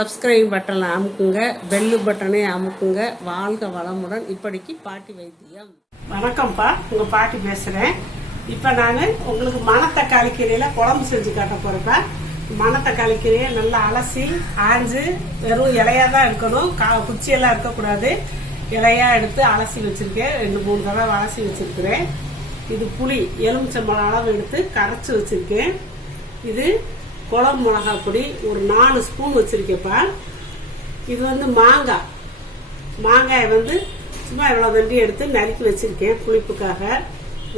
Subscribe பட்டனை அமுக்குங்க, bell பட்டனை அமுக்குங்க. வாழ்க வளமுடன். இப்படிக்கு பாட்டி வைத்தியம். வணக்கம்ப்பா, உங்கள் பாட்டி பேசுகிறேன். இப்போ நான் உங்களுக்கு மணத்தக்காளி கீரையில் குழம்பு செஞ்சு காட்ட போகிறேன்ப்பா. மணத்தக்காளி கீரையை நல்லா அலசி ஆஞ்சு வெறும் இலையாக தான் இருக்கணும், குச்சியெல்லாம் இருக்கக்கூடாது. இலையாக எடுத்து அலசி வச்சுருக்கேன். 2-3 தடவை அலசி வச்சுருக்கிறேன். இது புளி எலுமிச்சம்பழம் அளவு எடுத்து கரைச்சி வச்சுருக்கேன். இது குழம்பு மிளகாய் பொடி ஒரு 4 ஸ்பூன் வச்சுருக்கேன்ப்பா. இது மாங்காயை சும்மா இவ்வளோ தண்டி எடுத்து நறுக்கி வச்சுருக்கேன் புளிப்புக்காக.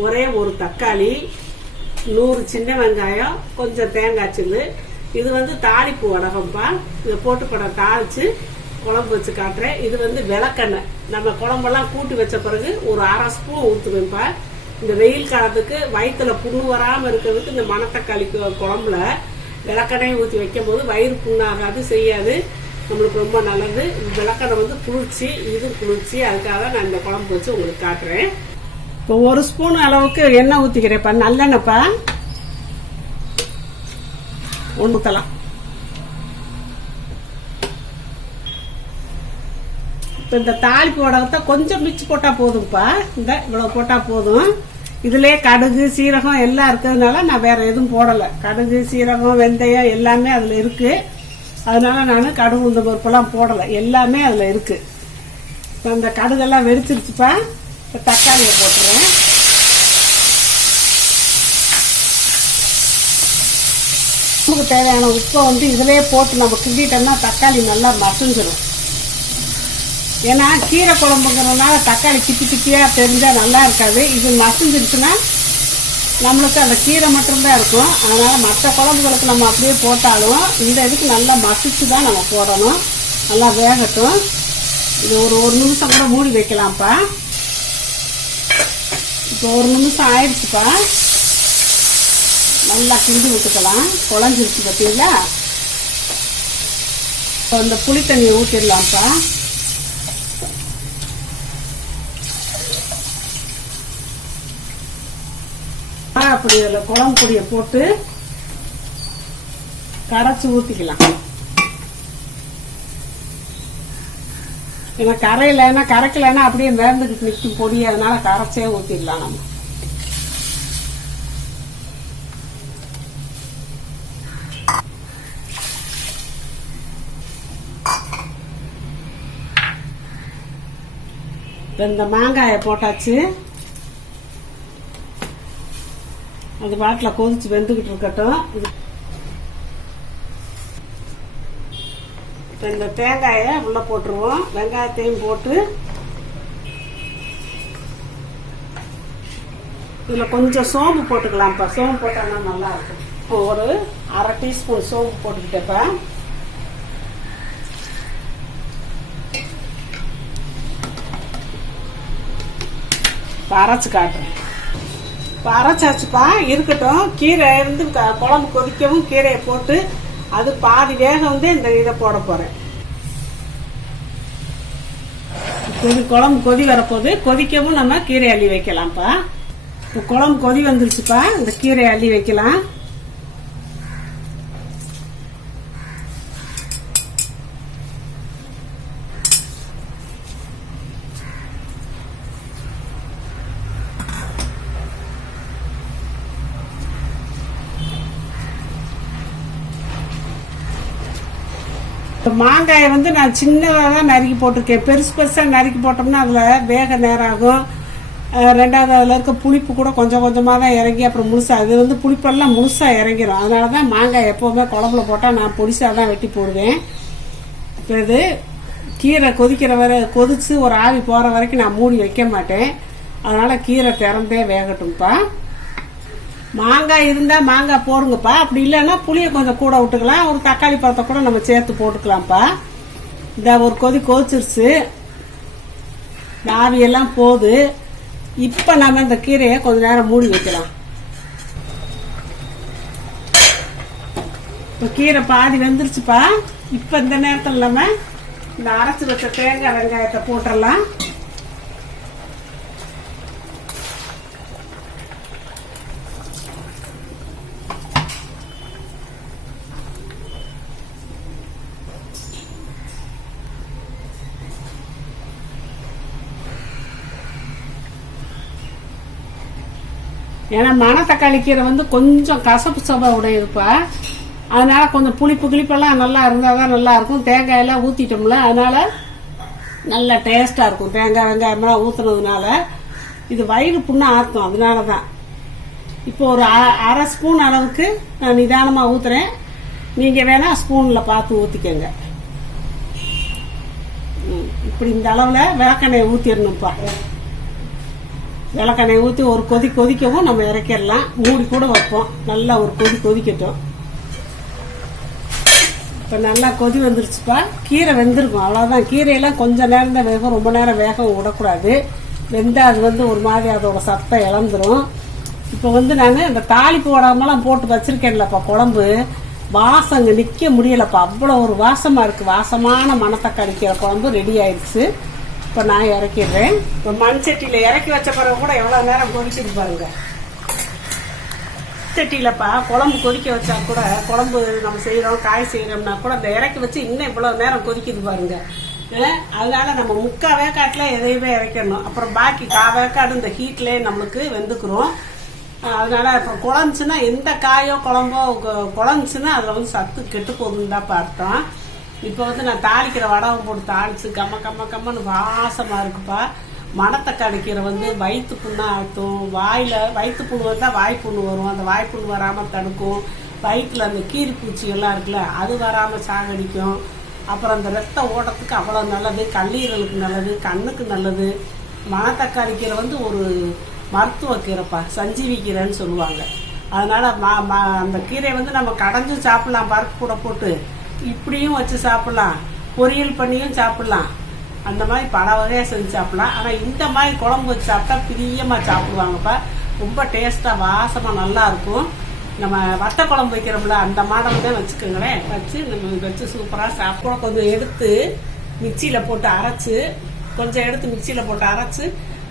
ஒரே ஒரு தக்காளி, 100 சின்ன வெங்காயம், கொஞ்சம் தேங்காய் சில்லு. இது தாளிப்பு வடகம்ப்பா. இதை போட்டு தாளித்து குழம்பு வச்சு காட்டுறேன். இது விளக்கெண்ணெய். நம்ம குழம்பெல்லாம் கூட்டி வச்ச பிறகு ஒரு 1/2 ஸ்பூன் ஊற்றுவேன்ப்பா. இந்த வெயில் காலத்துக்கு வயிற்றுல புண்ணு வராமல் இருக்கிறதுக்கு இந்த மணத்தக்காளி குழம்புல விளக்கெண்ணெய் ஊற்றி வைக்கும் போது வயிறு புண்ணாகாது, செய்யாது, நம்மளுக்கு ரொம்ப நல்லது. விளக்கெண்ணெய் குளிர்ச்சி, இது குளிர்ச்சி. அதுக்காக நான் இந்த குழம்பு வச்சு உங்களுக்கு காட்டுறேன். இப்போ 1 ஸ்பூன் அளவுக்கு எண்ணெய் ஊற்றிக்கிறேன்ப்பா, நல்லெண்ணெய்ப்பா. ஊற்றலாம். இப்போ இந்த தாளிப்பு வடகத்தை கொஞ்சம் மிச்சு போட்டால் போதும்ப்பா. இவ்வளோ போட்டால் போதும். இதுலேயே கடுகு சீரகம் எல்லாம் இருக்கிறதுனால நான் வேற எதுவும் போடலை. கடுகு சீரகம் வெந்தயம் எல்லாமே அதில் இருக்கு. அதனால நான் கடுகு உளுந்த பருப்பெல்லாம் போடலை, எல்லாமே அதில் இருக்கு. இப்போ இந்த கடுகெல்லாம் வெடிச்சிருச்சுப்பா. இப்போ தக்காளியை போட்டுறேன். நமக்கு தேவையான உப்பை இதுலேயே போட்டு நம்ம கிண்டிட்டோம்னா தக்காளி நல்லா மசிஞ்சிடும். ஏன்னா கீரை குழம்புங்கிறதுனால தக்காளி கிட்டி கிட்டியாக தெரிஞ்சால் நல்லா இருக்காது. இது மசிஞ்சிருச்சுன்னா நம்மளுக்கு அந்த கீரை மட்டும்தான் இருக்கும். அதனால் மற்ற குழம்புகளுக்கு நம்ம அப்படியே போட்டாலும் இந்த இதுக்கு நல்லா மசிச்சு தான் நம்ம போடணும். நல்லா வேகட்டும். இது ஒரு நிமிஷம் கூட மூடி வைக்கலாம்ப்பா. இப்போ 1 நிமிஷம் ஆயிடுச்சுப்பா. நல்லா கிண்டி விட்டுக்கலாம். குழஞ்சிருச்சு பார்த்தீங்களா. இப்போ இந்த புளி தண்ணியை ஊற்றிடலாம்ப்பா. அப்படி அதில் குழம்பு பொடியை போட்டு கரைச்சி ஊற்றிக்கலாம். ஏன்னா கரைக்கலைன்னா அப்படியே மேர்ந்துக்கிட்டு நிற்கும் பொடி. அதனால கரைச்சே ஊற்றிடலாம் நம்ம. இந்த மாங்காயை போட்டாச்சு. அது பாட்டில் கொதிச்சு வெந்துக்கிட்டு இருக்கட்டும். இப்போ இந்த தேங்காயை உள்ள போட்டுருவோம். வெங்காயத்தையும் போட்டு இதில் கொஞ்சம் சோம்பு போட்டுக்கலாம்ப்பா. சோம்பு போட்டோம்னா நல்லா இருக்கும். இப்போ ஒரு 1/2 டீஸ்பூன் சோம்பு போட்டுக்கிட்டேப்பா. அரைச்சு காட்டுறேன். இப்போ அரைச்சாச்சுப்பா, இருக்கட்டும். கீரை குழம்பு கொதிக்கவும் கீரையை போட்டு அது பாதி வேகம் இந்த இதை போட போகிறேன். குழம்பு கொதி வரப்போது, கொதிக்கவும் நம்ம கீரை அள்ளி வைக்கலாம்ப்பா. இப்போ குழம்பு கொதி வந்துருச்சுப்பா. இந்த கீரை அள்ளி வைக்கலாம். மாங்காயை நான் சின்னதாக தான் நறுக்கி போட்டிருக்கேன். பெருசாக நறுக்கி போட்டோம்னா அதில் வேக நேரம் ஆகும். 2வது அதில் இருக்க புளிப்பு கூட கொஞ்சம் கொஞ்சமாக தான் இறங்கி அப்புறம் முழுசாக அது புளிப்பெல்லாம் முழுசாக இறங்கிடும். அதனால தான் மாங்காய் எப்போவுமே குழம்புல போட்டால் நான் பொடிசாக தான் வெட்டி போடுவேன். இப்போ இது கீரை கொதிச்சு ஒரு ஆவி போகிற வரைக்கும் நான் மூடி வைக்க மாட்டேன். அதனால் கீரை திறந்தே வேகட்டும்ப்பா. மாங்காய் இருந்தால் மாங்காய் போடுங்கப்பா. அப்படி இல்லைன்னா புளியை கொஞ்சம் கூட விட்டுக்கலாம். ஒரு தக்காளி பழத்தை கூட நம்ம சேர்த்து போட்டுக்கலாம்ப்பா. இந்த ஒரு கொதிச்சிருச்சு, ஆவியெல்லாம் போகுது. இப்போ நம்ம இந்த கீரையை கொஞ்ச நேரம் மூடி வைக்கலாம். இப்போ கீரை பாதி வெந்துருச்சுப்பா. இப்போ இந்த நேரத்தில் நம்ம இந்த அரைச்சி வச்ச தேங்காய் வெங்காயத்தை போட்டுடலாம். ஏன்னா மணத்தக்காளி கீரை வந்து கொஞ்சம் கசப்பு சபை உடையதுப்பா. அதனால கொஞ்சம் புளிப்பு கிளிப்பெல்லாம் நல்லா இருந்தால் தான் நல்லா இருக்கும். தேங்காயெல்லாம் ஊற்றிட்டோம்ல, அதனால நல்லா டேஸ்ட்டாக இருக்கும். தேங்காய் வெங்காயமெல்லாம் ஊற்றுனதுனால இது வயிறு புண்ணை ஆற்றும். அதனால தான் இப்போ ஒரு அரை ஸ்பூன் அளவுக்கு நான் நிதானமாக ஊற்றுறேன். நீங்கள் வேணால் ஸ்பூனில் பார்த்து ஊற்றிக்கோங்க. இப்படி இந்த அளவில் விளக்கெண்ணெய் ஊற்றிடணும்ப்பா. விளக்கெண்ணெய் ஊற்றி ஒரு கொதிக்கவும் நம்ம இறக்கிடலாம். மூடி கூட வைப்போம். நல்லா ஒரு கொதிக்கட்டும். இப்போ நல்லா கொதி வந்துருச்சுப்பா. கீரை வெந்திருக்கும், அவ்வளோதான். கீரையெல்லாம் கொஞ்சம் நேரம் தான் வேகும், ரொம்ப நேரம் வேக விடக்கூடாது. வெந்தால் அது வந்து ஒரு மாதிரி அதோட சத்தை இழந்துரும். இப்போ வந்து நான் இந்த தாளிப்பு வடகமெல்லாம் போட்டு வச்சிருக்கேன்லப்பா குழம்பு, வாசங்க நிற்க முடியலப்பா. அவ்வளோ ஒரு வாசமாக இருக்குது. வாசமான மணத்தக்காளி கீரை குழம்பு ரெடி ஆயிடுச்சு. இப்போ நான் இறக்கிடுறேன். இப்போ மண் சட்டியில் இறக்கி வச்ச பிறகு கூட எவ்வளோ நேரம் கொதிக்குது பாருங்க. சட்டியிலப்பா குழம்பு கொதிக்க வச்சா கூட, குழம்பு நம்ம செய்கிறோம் காய் செய்கிறோம்னா கூட அந்த இறக்கி வச்சு இன்னும் இவ்வளோ நேரம் கொதிக்குது பாருங்க. அதனால நம்ம 3/4 வேக்காட்டில் எதையுமே இறக்கணும். அப்புறம் பாக்கி 1/4 வேக்காடு இந்த ஹீட்லேயே நம்மளுக்கு வெந்துக்கிறோம். அதனால இப்போ குழஞ்சுன்னா எந்த காயோ குழம்போ குழஞ்சுன்னா அதில் வந்து சத்து கெட்டு போகுதுன்னு தான் பார்த்தோம். இப்போ வந்து நான் தாளிக்கிற வடகம் போட்டு தாளிச்சு கம்மன்னு வாசமாக இருக்குப்பா. மணத்தக்காளி கீரை வந்து வயிற்று புண்ணா ஆற்றும். வயிற்று புண்ணு வந்தால் வாய்ப்புண்ணு வரும். அந்த வாய்ப்புண்ணு வராமல் தடுக்கும். வயிற்றில் அந்த கீரி பூச்சிகள்லாம் இருக்குல்ல, அது வராமல் சாகடிக்கும். அப்புறம் அந்த ரத்த ஓட்டத்துக்கு அவ்வளோ நல்லது. கல்லீரலுக்கு நல்லது, கண்ணுக்கு நல்லது. மணத்தக்காளி கீரை வந்து ஒரு மருத்துவ கீரைப்பா, சஞ்சீவி கீரைன்னு சொல்லுவாங்க. அதனால அந்த கீரையை வந்து நம்ம கடைஞ்சும் சாப்பிடலாம், பருப்பு கூட போட்டு இப்படியும் வச்சு சாப்பிடலாம், பொரியல் பண்ணியும் சாப்பிடலாம். அந்த மாதிரி பல வகையாக செஞ்சு சாப்பிடலாம். ஆனால் இந்த மாதிரி குழம்பு வச்சு சாப்பிட்டா பிரியமாக சாப்பிடுவாங்கப்பா. ரொம்ப டேஸ்ட்டாக வாசமாக நல்லா இருக்கும். நம்ம வத்த குழம்பு வைக்கிறோம்ல, அந்த மாடல் தான் வச்சுக்கோங்களேன். வச்சு சூப்பராக சாப்பிட. கொஞ்சம் எடுத்து மிக்சியில் போட்டு அரைச்சி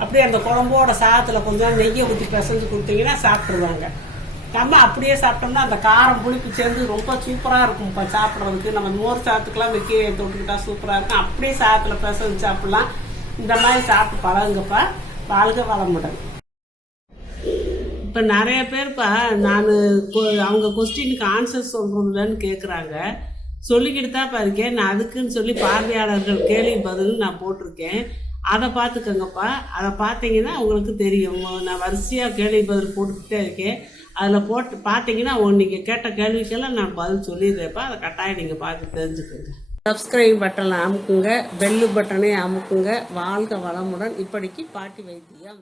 அப்படியே அந்த குழம்போட சாதத்தில் கொஞ்சம் நெய்யை ஊற்றி பிசைஞ்சு கொடுத்தீங்கன்னா சாப்பிட்ருவாங்க. நம்ம அப்படியே சாப்பிட்டோம்னா அந்த காரம் புளிப்பு சேர்ந்து ரொம்ப சூப்பராக இருக்கும் இப்போ சாப்பிட்றதுக்கு. நம்ம மோர் சாதத்துக்கெல்லாம் கீரையை தொட்டுக்கிட்டா சூப்பராக இருக்கும். அப்படியே சாதத்தில் பிசைஞ்சு சாப்பிட்லாம். இந்த மாதிரி சாப்பிட்டு பழகுங்கப்பா. வாழ்க வளமுடன். இப்போ நிறைய பேர்ப்பா அவங்க கொஸ்டினுக்கு ஆன்சர் சொல்கிறதுலன்னு கேட்குறாங்க. சொல்லிக்கிட்டு தான் இருக்கேன். நான் அதுக்குன்னு சொல்லி பார்வையாளர்கள் கேள்வி பதில் நான் போட்டிருக்கேன். அதை பார்த்துக்கோங்கப்பா. அதை பார்த்தீங்கன்னா உங்களுக்கு தெரியும். நான் வரிசையாக கேள்வி பதில் போட்டுக்கிட்டே இருக்கேன். அதில் போட்டு பார்த்தீங்கன்னா நீங்கள் கேட்ட கேள்விக்கெல்லாம் நான் பதில் சொல்லிடுறேன்ப்பா. அதை கட்டாயம் நீங்கள் பார்த்து தெரிஞ்சுக்கோங்க. சப்ஸ்கிரைப் பட்டனை அமுக்குங்க, பெல்லு பட்டனை அமுக்குங்க. வாழ்க வளமுடன். இப்படிக்கு பாட்டி வைத்தியம்.